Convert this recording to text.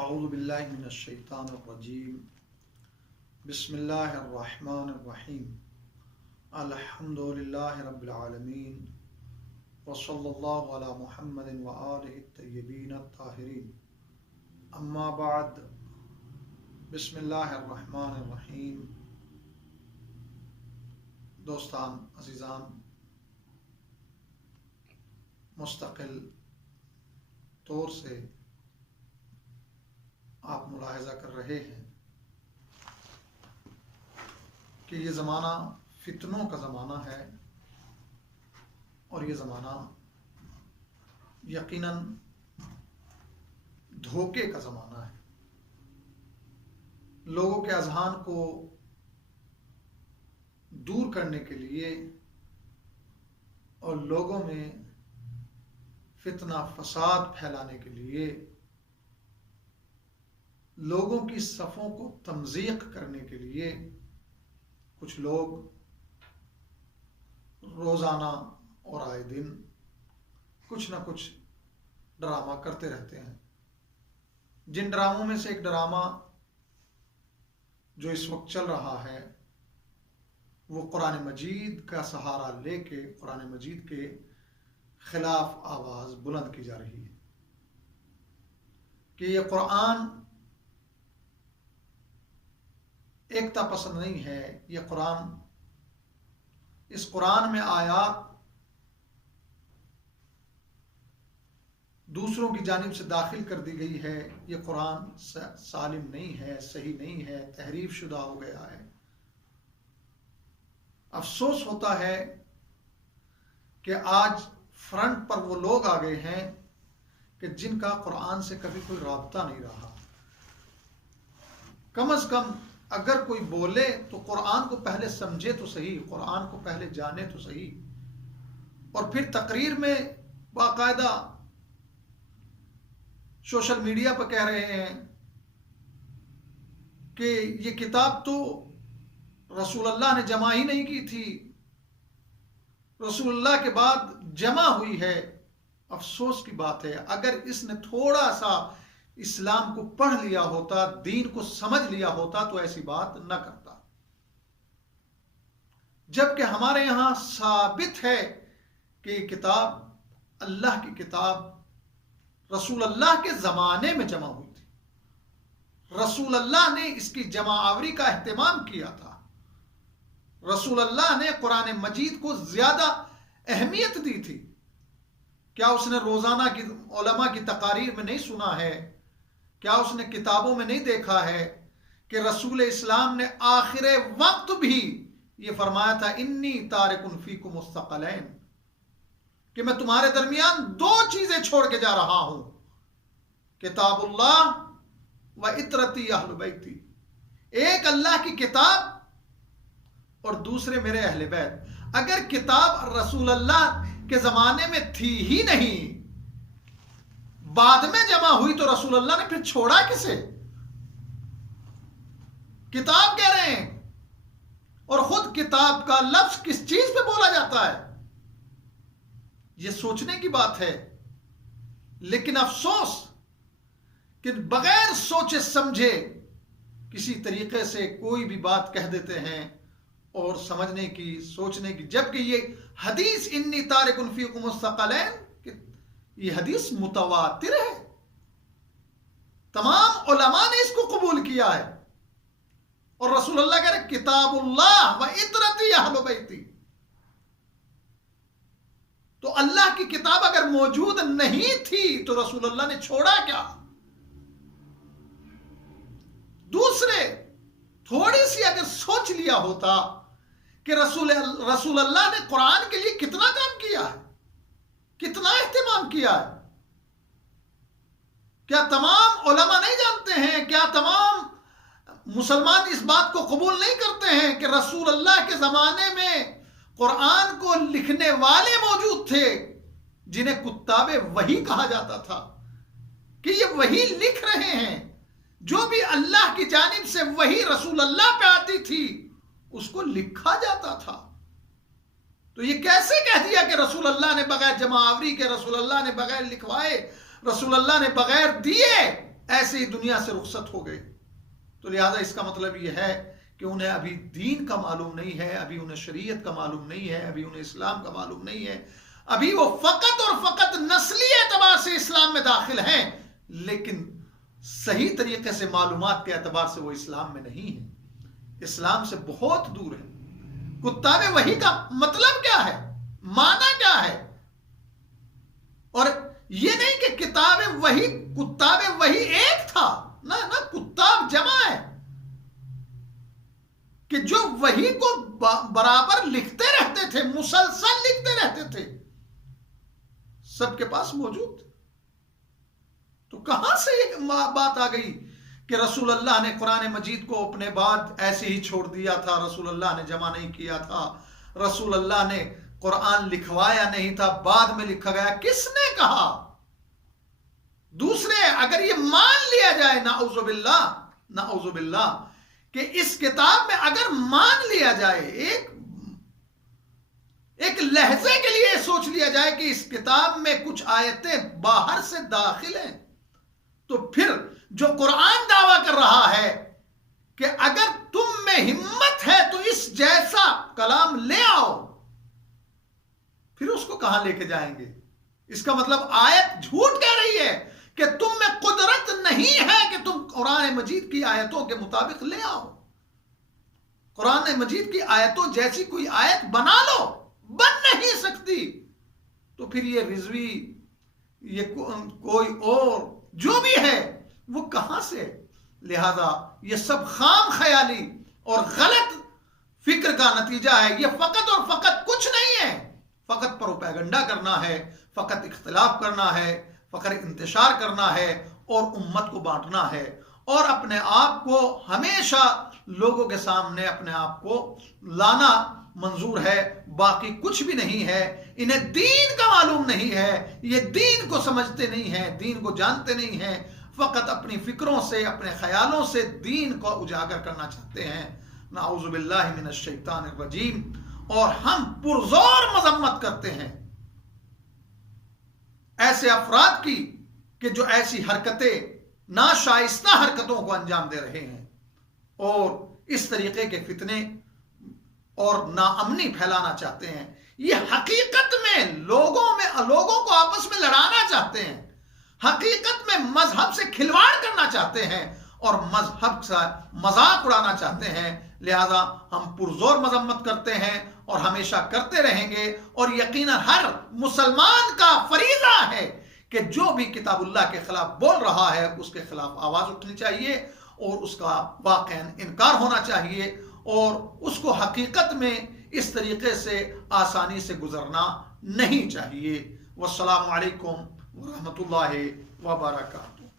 اعوذ باللہ من الشیطان الرجیم بسم اللہ الرحمن الرحیم الحمد للہ رب العالمین وصلی اللہ علی محمد وآلہ الطیبین الطاہرین اما بعد بسم اللہ الرحمن الرحیم۔ دوستان عزیزان، مستقل طور سے آپ ملاحظہ کر رہے ہیں کہ یہ زمانہ فتنوں کا زمانہ ہے اور یہ زمانہ یقیناً دھوکے کا زمانہ ہے۔ لوگوں کے اذہان کو دور کرنے کے لیے اور لوگوں میں فتنہ فساد پھیلانے کے لیے، لوگوں کی صفوں کو تمزیق کرنے کے لیے کچھ لوگ روزانہ اور آئے دن کچھ نہ کچھ ڈرامہ کرتے رہتے ہیں۔ جن ڈراموں میں سے ایک ڈرامہ جو اس وقت چل رہا ہے وہ قرآن مجید کا سہارا لے کے قرآن مجید کے خلاف آواز بلند کی جا رہی ہے کہ یہ قرآن ایکتا پسند نہیں ہے، یہ قرآن، اس قرآن میں آیات دوسروں کی جانب سے داخل کر دی گئی ہے، یہ قرآن سالم نہیں ہے، صحیح نہیں ہے، تحریف شدہ ہو گیا ہے۔ افسوس ہوتا ہے کہ آج فرنٹ پر وہ لوگ آ گئے ہیں کہ جن کا قرآن سے کبھی کوئی رابطہ نہیں رہا۔ کم از کم اگر کوئی بولے تو قرآن کو پہلے سمجھے تو صحیح، قرآن کو پہلے جانے تو صحیح، اور پھر تقریر میں باقاعدہ سوشل میڈیا پر کہہ رہے ہیں کہ یہ کتاب تو رسول اللہ نے جمع ہی نہیں کی تھی، رسول اللہ کے بعد جمع ہوئی ہے۔ افسوس کی بات ہے، اگر اس نے تھوڑا سا اسلام کو پڑھ لیا ہوتا، دین کو سمجھ لیا ہوتا تو ایسی بات نہ کرتا۔ جبکہ ہمارے یہاں ثابت ہے کہ یہ کتاب اللہ کی کتاب رسول اللہ کے زمانے میں جمع ہوئی تھی۔ رسول اللہ نے اس کی جمع آوری کا اہتمام کیا تھا۔ رسول اللہ نے قرآن مجید کو زیادہ اہمیت دی تھی۔ کیا اس نے روزانہ کی علماء کی تقاریر میں نہیں سنا ہے؟ کیا اس نے کتابوں میں نہیں دیکھا ہے کہ رسول اسلام نے آخر وقت بھی یہ فرمایا تھا انی تارکن فیکم الثقلین، کہ میں تمہارے درمیان دو چیزیں چھوڑ کے جا رہا ہوں، کتاب اللہ و اطرتی اہل بیتی، ایک اللہ کی کتاب اور دوسرے میرے اہل بیت۔ اگر کتاب رسول اللہ کے زمانے میں تھی ہی نہیں، بعد میں جمع ہوئی، تو رسول اللہ نے پھر چھوڑا کسے؟ کتاب کہہ رہے ہیں، اور خود کتاب کا لفظ کس چیز پہ بولا جاتا ہے؟ یہ سوچنے کی بات ہے۔ لیکن افسوس کہ بغیر سوچے سمجھے کسی طریقے سے کوئی بھی بات کہہ دیتے ہیں اور سمجھنے کی، سوچنے کی، جبکہ یہ حدیث انی تارکن فیکم الثقلین، یہ حدیث متواتر ہے، تمام علماء نے اس کو قبول کیا ہے، اور رسول اللہ کہہ رہے کتاب اللہ و اطرتی اہل بیتی۔ تو اللہ کی کتاب اگر موجود نہیں تھی تو رسول اللہ نے چھوڑا کیا؟ دوسرے، تھوڑی سی اگر سوچ لیا ہوتا کہ رسول اللہ نے قرآن کے لیے کتنا کام کیا ہے، کتنا اہتمام کیا ہے، کیا تمام علماء نہیں جانتے ہیں؟ کیا تمام مسلمان اس بات کو قبول نہیں کرتے ہیں کہ رسول اللہ کے زمانے میں قرآن کو لکھنے والے موجود تھے جنہیں کتاب وحی کہا جاتا تھا، کہ یہ وحی لکھ رہے ہیں، جو بھی اللہ کی جانب سے وحی رسول اللہ پہ آتی تھی اس کو لکھا جاتا تھا۔ تو یہ کیسے کہہ دیا کہ رسول اللہ نے بغیر جمع آوری کے، رسول اللہ نے بغیر لکھوائے، رسول اللہ نے بغیر دیے ایسے ہی دنیا سے رخصت ہو گئے. تو لہذا اس کا مطلب یہ ہے کہ انہیں ابھی دین کا معلوم نہیں ہے، ابھی انہیں شریعت کا معلوم نہیں ہے، ابھی انہیں اسلام کا معلوم نہیں ہے. ابھی وہ فقط اور فقط نسلی اعتبار سے اسلام میں داخل ہیں، لیکن صحیح طریقے سے معلومات کے اعتبار سے وہ اسلام میں نہیں ہیں، اسلام سے بہت دور ہے. کتاب وحی کا مطلب کیا ہے، معنی کیا ہے؟ اور یہ نہیں کہ کتاب وحی ایک تھا، نہ کتاب جمع ہے، کہ جو وحی کو برابر لکھتے رہتے تھے، مسلسل لکھتے رہتے تھے، سب کے پاس موجود. تو کہاں سے یہ بات آ گئی کہ رسول اللہ نے قرآن مجید کو اپنے بعد ایسے ہی چھوڑ دیا تھا، رسول اللہ نے جمع نہیں کیا تھا، رسول اللہ نے قرآن لکھوایا نہیں تھا، بعد میں لکھا گیا؟ کس نے کہا؟ دوسرے اگر یہ مان لیا جائے، نعوذ باللہ کہ اس کتاب میں اگر مان لیا جائے، ایک لہجے کے لیے سوچ لیا جائے کہ اس کتاب میں کچھ آیتیں باہر سے داخل ہیں، تو پھر جو قرآن دعویٰ کر رہا ہے کہ اگر تم میں ہمت ہے تو اس جیسا کلام لے آؤ، پھر اس کو کہاں لے کے جائیں گے؟ اس کا مطلب آیت جھوٹ کہہ رہی ہے کہ تم میں قدرت نہیں ہے کہ تم قرآن مجید کی آیتوں کے مطابق لے آؤ. قرآن مجید کی آیتوں جیسی کوئی آیت بنا لو، بن نہیں سکتی. تو پھر یہ رضوی، یہ کوئی اور جو بھی ہے، وہ کہاں سے؟ لہذا یہ سب خام خیالی اور غلط فکر کا نتیجہ ہے. یہ فقط اور فقط کچھ نہیں ہے، فقط پروپیگنڈا کرنا ہے، فقط اختلاف کرنا ہے، فقط انتشار کرنا ہے اور امت کو بانٹنا ہے، اور اپنے آپ کو ہمیشہ لوگوں کے سامنے اپنے آپ کو لانا منظور ہے. باقی کچھ بھی نہیں ہے. انہیں دین کا معلوم نہیں ہے، یہ دین کو سمجھتے نہیں ہیں، دین کو جانتے نہیں ہیں، فقط اپنی فکروں سے، اپنے خیالوں سے دین کو اجاگر کرنا چاہتے ہیں. نعوذ باللہ من الشیطان الرجیم. اور ہم پرزور مذمت کرتے ہیں ایسے افراد کی کہ جو ایسی حرکتیں، ناشائستہ حرکتوں کو انجام دے رہے ہیں اور اس طریقے کے فتنے اور ناامنی پھیلانا چاہتے ہیں. یہ حقیقت میں لوگوں کو آپس میں لڑانا چاہتے ہیں، حقیقت میں مذہب سے کھلواڑ کرنا چاہتے ہیں اور مذہب کا مذاق اڑانا چاہتے ہیں. لہذا ہم پرزور مذمت کرتے ہیں اور ہمیشہ کرتے رہیں گے. اور یقیناً ہر مسلمان کا فریضہ ہے کہ جو بھی کتاب اللہ کے خلاف بول رہا ہے اس کے خلاف آواز اٹھنی چاہیے اور اس کا واقعاً انکار ہونا چاہیے، اور اس کو حقیقت میں اس طریقے سے آسانی سے گزرنا نہیں چاہیے. والسلام علیکم ورحمۃ اللہ وبرکاتہ.